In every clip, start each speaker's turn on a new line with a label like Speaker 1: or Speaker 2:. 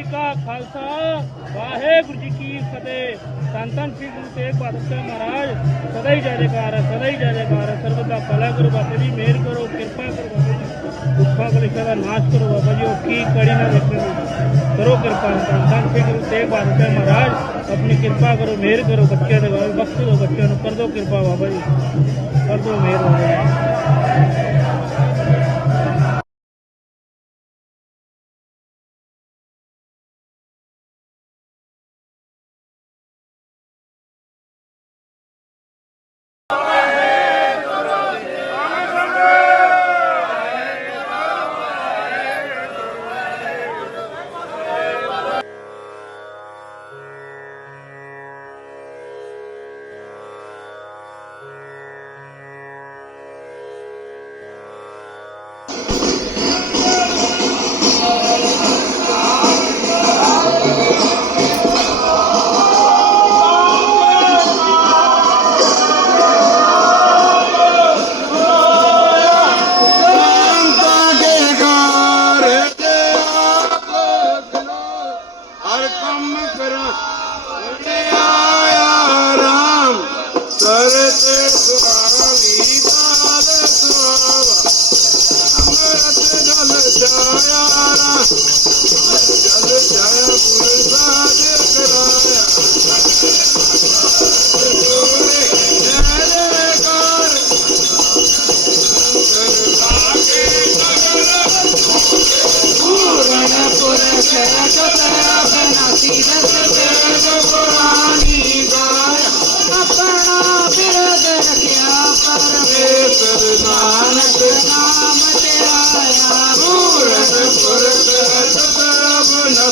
Speaker 1: ਜੀ ਕਾ ਖਾਲਸਾ ਵਾਹਿਗੁਰੂ ਜੀ ਕੀ ਫਤਿਹ ਧੰਨ ਧੰਨ ਸ੍ਰੀ ਗੁਰੂ ਤੇਗ ਬਹਾਦਰ ਸਾਹਿਬ ਮਹਾਰਾਜ ਸਦਾ ਹੀ ਜੈ ਜੈਕਾਰ ਹੈ ਸਦਾ ਹੀ ਜੈ ਜੈਕਾਰ ਹੈ ਸਰਬਤ ਦਾ ਭਲਾ ਕਰੋ ਬਾਬਾ ਜੀ ਮਿਹਰ ਕਰੋ ਕਿਰਪਾ ਕਰੋ ਬਾਬਾ ਜੀ ਦੁੱਖਾਂ ਕਲੇਸ਼ਾਂ ਦਾ ਨਾਸ਼ ਕਰੋ ਬਾਬਾ ਜੀ ਉਹ ਕੀ ਕੜੀ ਨਾ ਦੇਖਣੀ ਕਰੋ ਕਿਰਪਾ ਧੰਨ ਧੰਨ ਸ੍ਰੀ ਗੁਰੂ ਤੇਗ ਬਹਾਦਰ ਸਾਹਿਬ ਮਹਾਰਾਜ ਆਪਣੀ ਕਿਰਪਾ ਕਰੋ ਮਿਹਰ ਕਰੋ ਬੱਚਿਆਂ ਦੇ ਬਾਰੇ ਬਖਸ਼ ਦਿਓ ਬੱਚਿਆਂ ਨੂੰ ਕਰ ਦਿਓ ਕਿਰਪਾ ਬਾਬਾ ਜੀ ਕਰ ਦਿਓ ਮਿਹਰ ਬਾਬਾ ਜੀ
Speaker 2: Santo.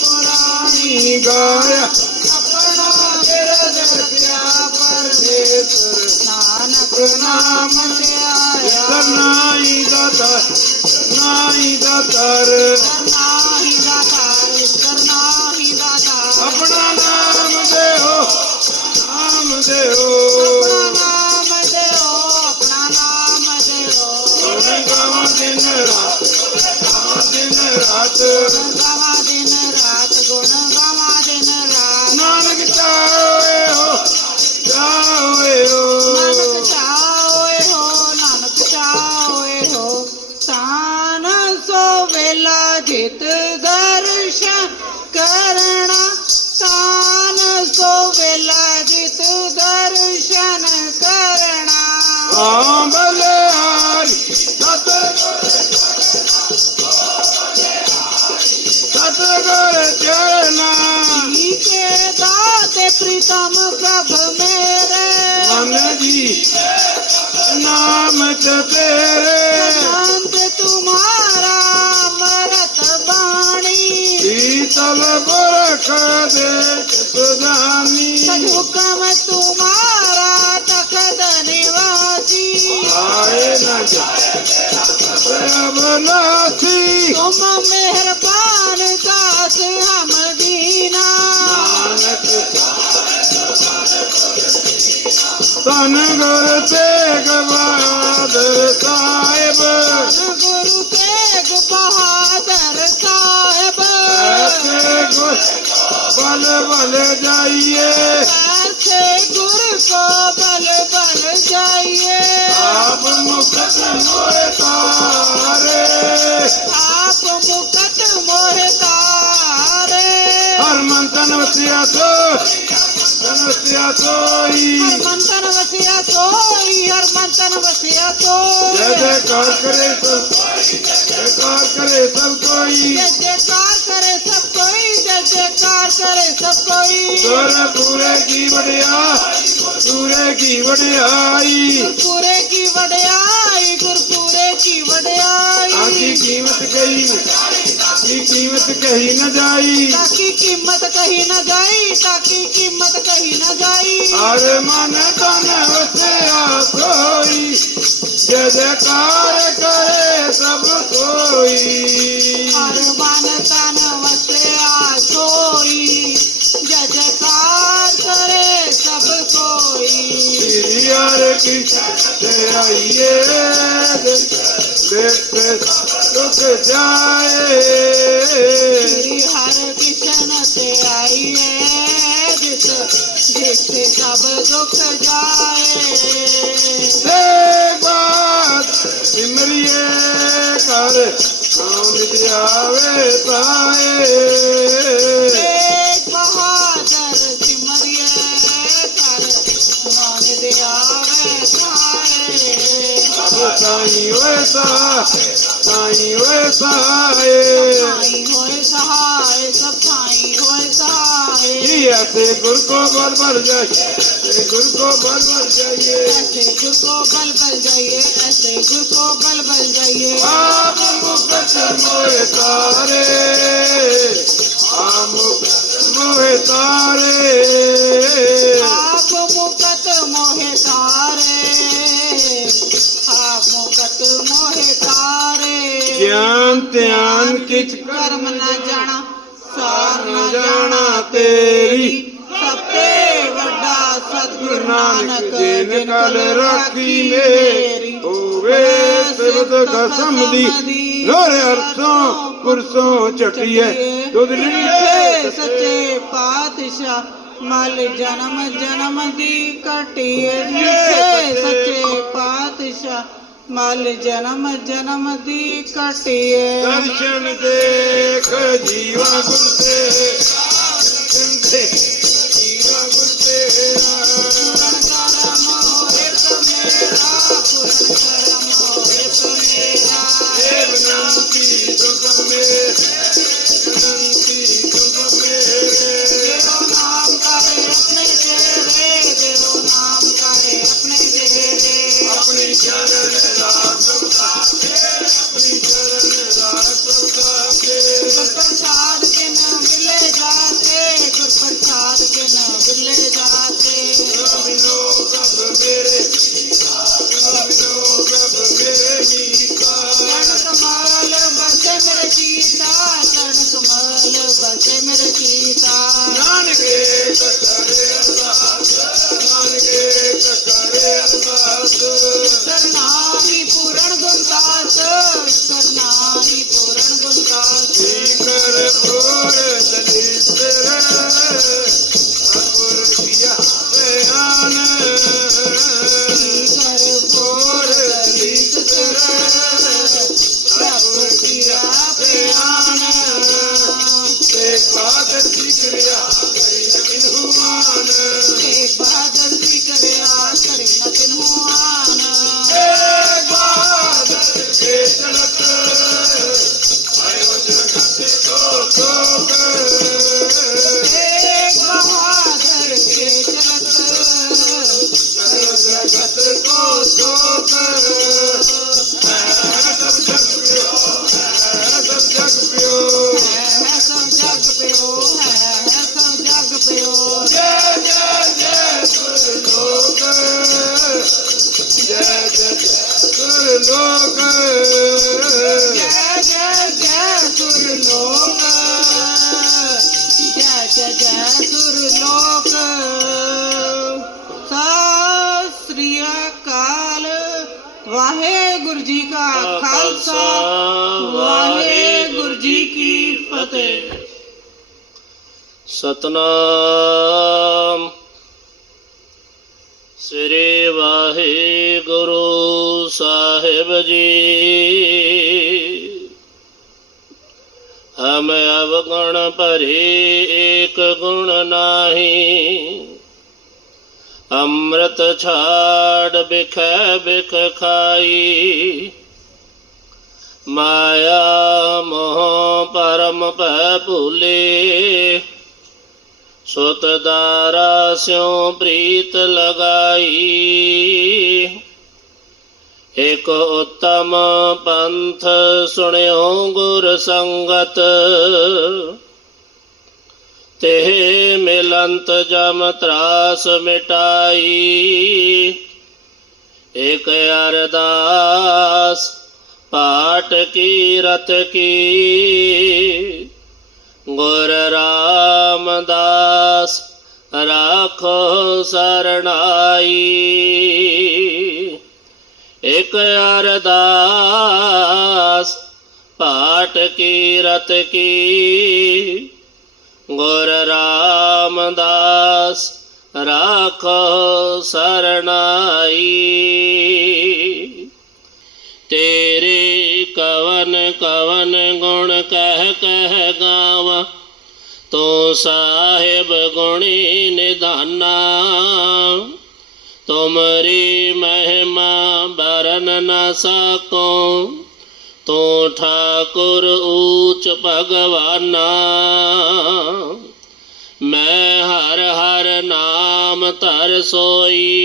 Speaker 3: पुरानी गाया नानक नाम
Speaker 2: नाई दाता नाई दातार
Speaker 3: नाई दातार नाई दातार अपना
Speaker 2: नाम दे हो नाम दे हो
Speaker 3: नाम दे हो अपना नाम दे हो
Speaker 2: दिन रात ਦਿਨ ਰਾਤ।
Speaker 3: ਗਾਵਾਂ ਦਿਨ ਰਾਤ ਗੁਣ ਗਾਵਾ ਦਿਨ ਰਾਤ ਨਾਨਕ
Speaker 2: ਚਾਹੇ ਹੋ ਚਾਹੇ ਹੋ। ਨਾਨਕ
Speaker 3: ਚਾਓਏ ਹੋ ਨਾਨਕ ਚਾਓਏ ਹੋ ਸਾਨ ਸੋ ਵੇਲਾ ਜਿਤ ਦਰਸ਼ਨ ਕਰਨਾ। ਸਾਨ ਸੋ ਵੇਲਾ ਜਿਤ ਦਰਸ਼ਨ ਕਰਨਾ।
Speaker 2: ਹਾਂ
Speaker 3: प्रीतम प्रभ मेरे मन
Speaker 2: जी नाम तेरे
Speaker 3: शांत तुम्हारा मरत बाणी
Speaker 2: शीतल बरख दे सुदानी
Speaker 3: हुक्म तुम्हारा तखद निवासी
Speaker 2: आए न जाए रब नाथी
Speaker 3: तुम मेहरबान
Speaker 2: ਧੰਨ ਗੁਰ ਤੇਗ ਬਹਾਦਰ ਸਾਹਿਬ ਧੰਨ
Speaker 3: ਗੁਰ ਤੇਗ ਬਹਾਦਰ ਸਾਹਿਬ ਐਸੇ
Speaker 2: ਗੁਰ ਬਲ ਬਲ ਜਾਈਏ
Speaker 3: ਐਸੇ ਗੁਰ ਕੋ ਬਲ ਬਲ ਜਾਈਏ ਆਪ
Speaker 2: ਮੁਕਤ ਮੋਰੇ ਤਾਰੇ
Speaker 3: ਆਪ ਮੁਕਤ ਮੋਰੇ ਤਾਰੇ
Speaker 2: ਹਰ ਮੰਤਨ ਵਸਿਆ ਸੋ ਵਸਿਆ ਕੋਈ। ਹਰ
Speaker 3: ਮਨ ਤਨ ਵਸਿਆ ਕੋਈ ਹਰ ਮਨ ਤਨ ਵਸਿਆ ਕੋਈ। ਜੈ
Speaker 2: ਜੈਕਾਰ ਕਰੇ ਸਭ ਜੈਕਾਰ ਕਰੇ ਸਭ ਕੋਈ।
Speaker 3: ਜੈ ਜੈਕਾਰ ਕਰੇ ਸਭ ਕੋਈ ਜੈ ਜੈਕਾਰ ਕਰੇ ਸਭ ਕੋਈ। ਸੁਰ
Speaker 2: ਪੂਰੇ ਕੀ ਵਡਿਆ ਪੂਰੇ ਕੀ ਵਡਿਆਈ।
Speaker 3: ਪੂਰੇ ਕੀ ਵਡਿਆਈ ਗੁਰਪੂਰੇ ਕੀ ਵਡਿਆਈ। ਆਦੀ
Speaker 2: ਕੀਮਤ ਕਈ ਵਿਚਾਰੇ ताकी कीमत कहीं न जाई।
Speaker 3: ताकि कीमत कहीं न जाई ताकी कीमत कहीं न जाई।
Speaker 2: अरे मन तन से कोई जय जयकार करे सब कोई। अरे
Speaker 3: मन तन से कोई जय जयकार करे सब कोई।
Speaker 2: श्री हरे कृष्ण आइए ਮੁਖ ਜਾਏ। ਸ੍ਰੀ
Speaker 3: ਹਰਿ ਕ੍ਰਿਸ਼ਨ ਤੇ ਆਈਏ ਜਿਸ ਜਿਸ ਸਭ ਦੁੱਖ ਜਾਏ।
Speaker 2: ਸੇ ਬਾਤ ਸਿਮਰਿਏ ਕਰ ਨਾਮ ਜਾਵੇ ਤਾਏ। ਸੇ
Speaker 3: ਬਹਾਦਰ ਸਿਮਰਿਏ ਕਰ ਨਾਮ ਜਾਵੇ ਤਾਏ।
Speaker 2: ਸਭ ਸਾਈ ਵੇ ਤਾਏ थाई होए सहाय। ऐसे गुर को बल बल जाइए गुर को बल बल जाइए
Speaker 3: ऐसे गुर को बल बल जाइए। ऐसे गुर को बल बल जाइए
Speaker 2: आप मोहे तारे आप मोहे तारे।
Speaker 3: आप मुकत मोहे तारे। ਗਿਆਨ ਧਿਆਨ ਕਿਛ ਕਰਮ ਨਾ ਜਾਣਾ ਸਾਰ ਨਾ ਜਾਣਾ ਤੇਰੀ। ਸਭ ਤੇ ਵੱਡਾ ਸਤਿਗੁਰ ਨਾਨਕ ਜਿਨ ਕਲ ਰਾਖੀ ਮੇਰੀ।
Speaker 2: ਹੋਵੇ ਸਿਵਦ ਕਸਮ
Speaker 3: ਦੀ।
Speaker 2: ਲੋਰ ਅਰਥੋਂ ਪੁਰਸੋਂ ਛਟੀਏ
Speaker 3: ਦੁੱਧ ਲੀਟੇ ਸੱਚੇ ਪਾਤਸ਼ਾਹ। ਮਲ ਜਨਮ ਜਨਮ ਦੀ ਕਟਿਏ ਸੱਚੇ। ਪਾਤਸ਼ਾਹ। ਮਲ ਜਨਮ ਜਨਮ ਦੀ ਕਟੀਏ
Speaker 2: ਦਰਸ਼ਨ ਦੇਖ ਜੀਵਾ ਗੁਰ
Speaker 4: ਸਤਨਾਮ। ਸ੍ਰੀ ਵਾਹਿਗੁਰੂ ਸਾਹਿਬ ਜੀ। ਹਮ ਅਵਗੁਣ ਭਰੇ ਏਕ ਗੁਣ ਨਾਹੀ। ਅੰਮ੍ਰਿਤ ਛਾੜ ਬਿਖੈ ਬਿਖ ਖਾਈ। ਮਾਇਆ ਮੋਹ ਪਰਮ ਭੈ ਭੂਲੇ। सुतदारा स्यों प्रीत लगाई। एक उत्तम पंथ सुनो गुर संगत। ते मिलंत जम त्रास मिटाई। एक अरदास पाठ की रत की। ਗੁਰ ਰਾਮਦਾਸ ਰਾਖੋ ਸਰਣਾਈ। ਇਕ ਅਰਦਾਸ ਪਾਟ ਕੀ ਰਤ ਕੀ। ਗੁਰ ਰਾਮਦਾਸ ਰਾਖੋ ਸਰਣਾਈ। ਤੇਰੇ कवन कवन गुण कह कह गावा। तो साहेब गुणी निधाना। तुमरी महिमा बरन न सको। तो ठाकुर ऊच भगवाना। मैं हर हर नाम तर सोई।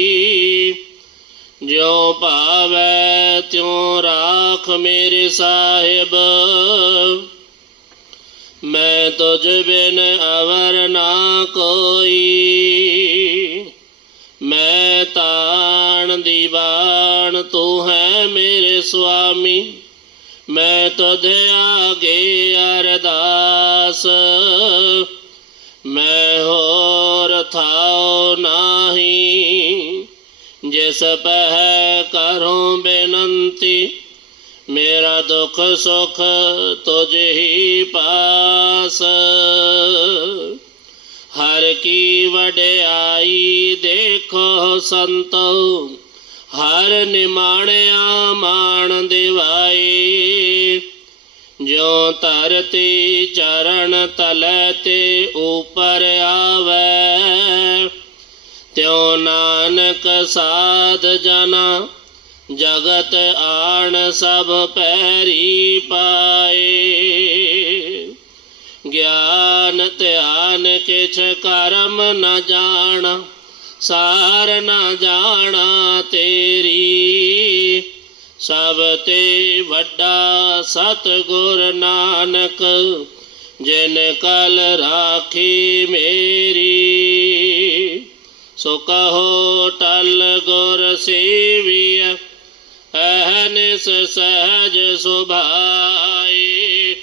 Speaker 4: जो पावे त्यों राख मेरे साहिब। मैं तुझ बिन अवर ना कोई। मैं तान दीवान तू है मेरे स्वामी। मैं तुझे आगे अरदास। मैं हो रथाओ नाही। सपह करूँ बेनती मेरा दुख सुख तुझे ही पास। हर की वडे आई देखो संतो। हर निमाणया मान दिवाई। जो तरती चरण तलते ऊपर आवै। नानक साध जना, जगत आन सब पैरी पाए। ज्ञान ध्यान किछ करम न जाना सार न जाना तेरी। सब ते वड्डा सतगुर नानक, जिन कल राखी मेरी। ਸੋ ਕਹੋ ਟਲ ਗੁਰ ਸੇਵੀਐ ਅਹਨਿਸ ਸਹਜ ਸੁਭਾਈ।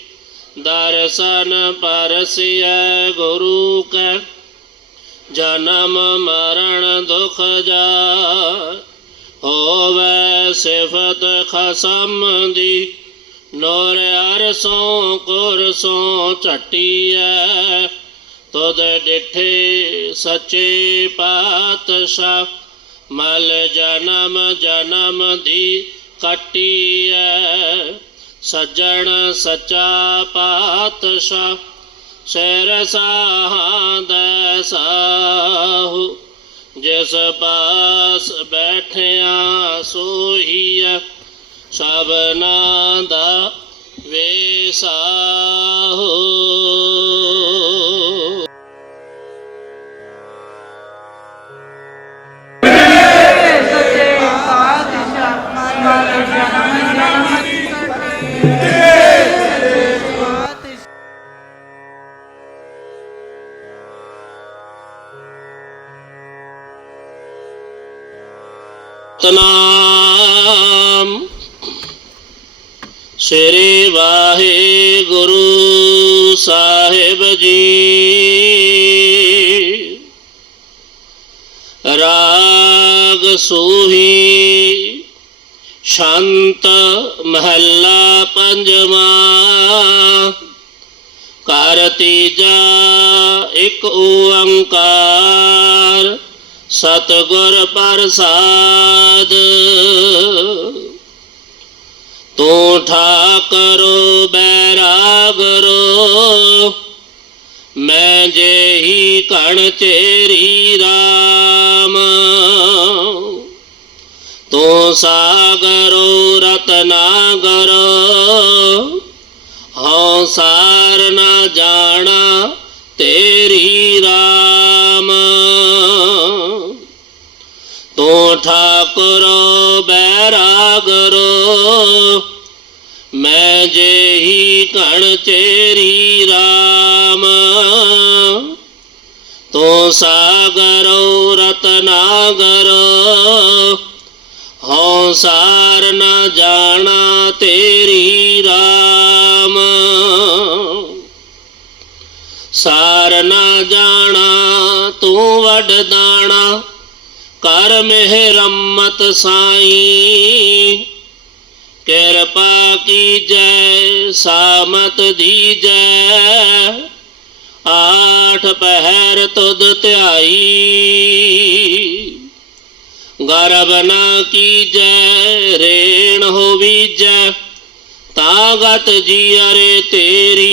Speaker 4: ਦਰਸ਼ਨ ਪਰਸਿਐ ਗੁਰੂ ਕੈ, ਜਨਮ ਮਰਨ ਦੁਖ ਜਾ ਹੋਵੇ ਸਿਫਤ ਖਸਮ ਦੀ, ਨੋਰ ਅਰਸੋਂ ਕੁਰਸੋਂ तुद डिठे सचे पातशाह, मल जन्म जन्म दी कटी सज्जन सचा पातशाह शर साहद साहु जिस पास बैठया सोहिया सबना दा वे सतनाम श्री वाहे गुरु साहेब जी। राग सोही शांत महल्ला पंजमा। कारतीजा एक ओंकार। सतगुर प्रसाद। तू ठाकरो बैरागरो, मैं जे ही कण चेरी राम। तू सागरो रत्नागरो हौ सार न जाना ठाकुरो, बैरागरो, मैं जेहि कण चेरी राम। तो सागरो, रतनागरो सार न जाना तेरी राम। सार न जाना तू वड दाना कर मेह रम्मत साई। कृपा की जय सामत दी जय आठ पहर तुद त्याई। गर्भ ना की जय रेण हो जय तागत जी अरे तेरी।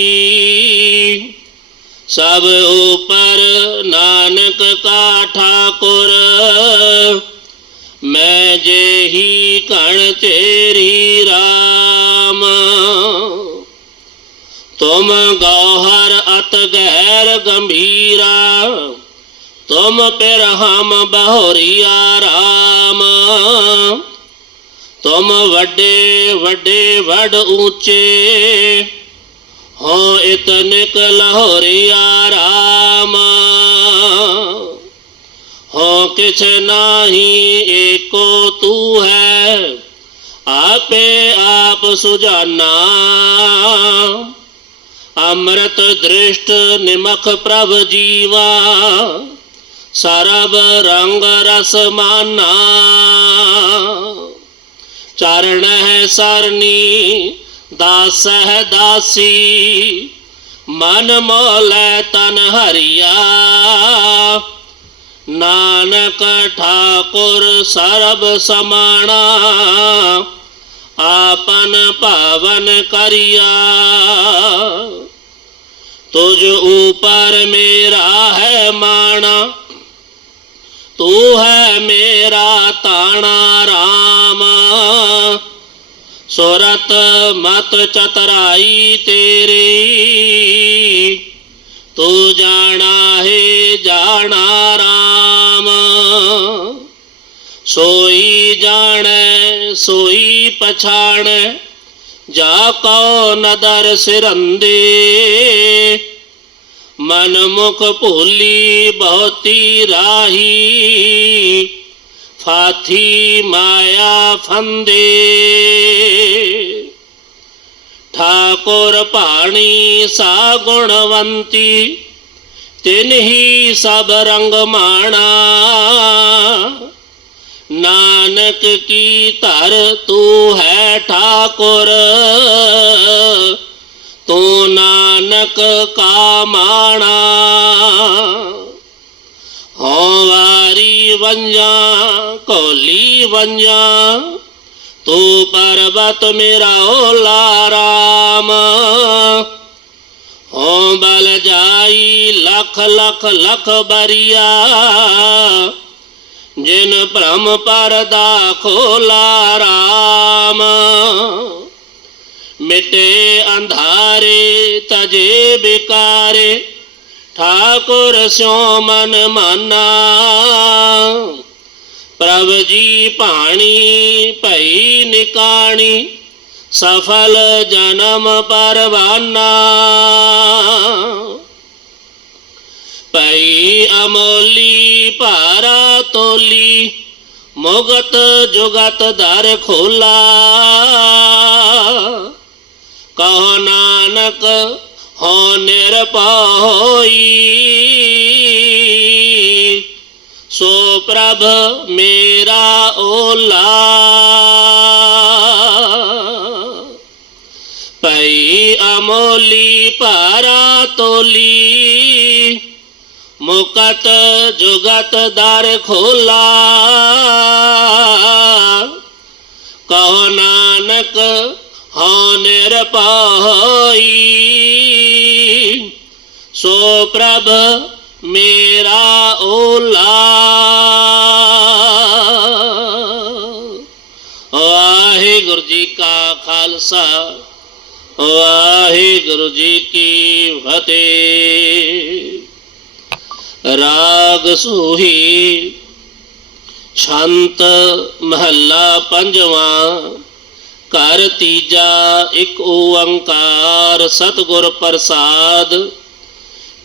Speaker 4: सब ऊपर नानक का ठाकुर। मैं जे ही कण तेरी राम। तुम गौहर अत गैर गंभीरा। तुम पर हम बहोरिया राम। तुम वडे वडे वड ऊँचे। हो इतने कलहरिया राम। हो किछ नाही, एको तू है। आपे आप सुजाना। अमृत दृष्ट निमख प्रभ जीवा। सरब रंग रस माना। चरण है सरनी दास है दासी मन मोल तन हरिया। नानक ठाकुर सर्व समाणा, आपन पावन करिया। तुझ ऊपर मेरा है माना तू है मेरा ताना राम। सोरत मत चतराई तेरी। तू जाना है, जाना राम। सोई जान, सोई पछाण जा कौ नदर सिरंदे। मन मुख भूली बहुती राही। फाथी माया फंदे। ठाकुर पाणी सा गुणवंती तिन ही सब रंग माणा। नानक की तर तू है ठाकुर, तू नानक का माणा। हमारी बन जा कोली बन जा तू पर्वत मेरा ओला राम हो बल जाई लख लख लख बरिया, जिन ब्रह्म परदा खोला राम मिटे अंधारे, तजे बेकारे ठाकुर स्यो मन माना। प्रभ जी पाणी, पई निकाणी, सफल जन्म परवाना। पई अमोली, पारा तोली, मुगत जुगत दर खोला। कहो नानक হনের পাই সোপ্রভ মেরা ওলা। পাই আমলি পারা তোলি। মোকাত জোগাত দ্বার খোলা। কহ নানক हौनर पाई सो प्रभ मेरा ओला। वाहिगुरु जी का खालसा वाहिगुरु जी की फतेह। राग सूही शांत महला पंजवा। ਘਰ ਤੀਜਾ ਇੱਕ ਓੰਕਾਰ ਸਤਿਗੁਰ ਪ੍ਰਸਾਦ।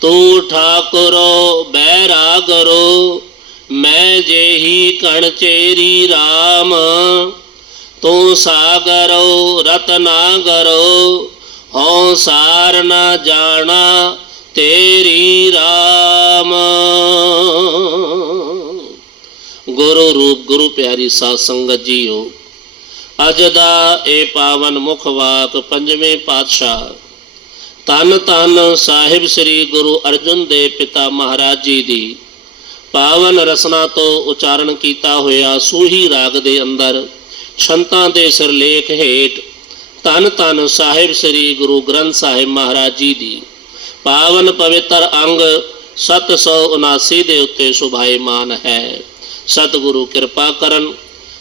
Speaker 4: ਤੂੰ ਠਾਕੁਰੋ ਬੈਰਾਗਰੋ, ਮੈਂ ਜੇਹੀ ਕਣ ਚੇਰੀ RAM ਤੂੰ ਸਾਗਰੋ ਰਤਨਾਗਰੋ, ਹਉ ਸਾਰ ਨ ਜਾਣਾ ਤੇਰੀ RAM ਗੁਰੂ ਰੂਪ, ਗੁਰੂ ਪਿਆਰੀ ਸਾਧ ਸੰਗਤ ਜੀਓ ਅੱਜ ਦਾ ਇਹ ਪਾਵਨ ਮੁਖ ਵਾਕ ਪੰਜਵੇਂ ਪਾਤਸ਼ਾਹ। ਤਨ ਤਨ ਸਾਹਿਬ ਸ੍ਰੀ ਗੁਰੂ ਅਰਜਨ ਦੇ ਪਿਤਾ ਮਹਾਰਾਜ ਜੀ ਦੀ। ਪਾਵਨ ਰਸਨਾ ਤੋਂ ਉਚਾਰਨ ਕੀਤਾ ਹੋਇਆ ਸੂਹੀ ਰਾਗ ਦੇ ਅੰਦਰ ਸੰਤਾਂ ਦੇ ਸਿਰਲੇਖ ਹੇਠ ਤਨ ਤਨ ਸਾਹਿਬ ਸ੍ਰੀ ਗੁਰੂ ਗ੍ਰੰਥ ਸਾਹਿਬ ਮਹਾਰਾਜ ਜੀ ਦੀ। ਪਾਵਨ ਪਵਿੱਤਰ ਅੰਗ 779 ਦੇ ਉੱਤੇ ਸੁਭਾਏਮਾਨ ਹੈ। ਸਤਿਗੁਰੂ ਕਿਰਪਾ ਕਰਨ